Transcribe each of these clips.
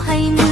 Hình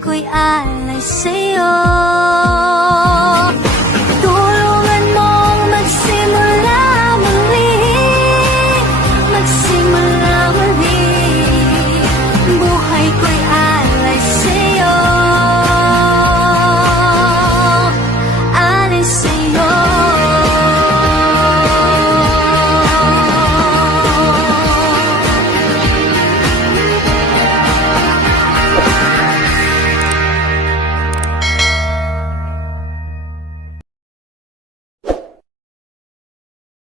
ko'y alay sa'yo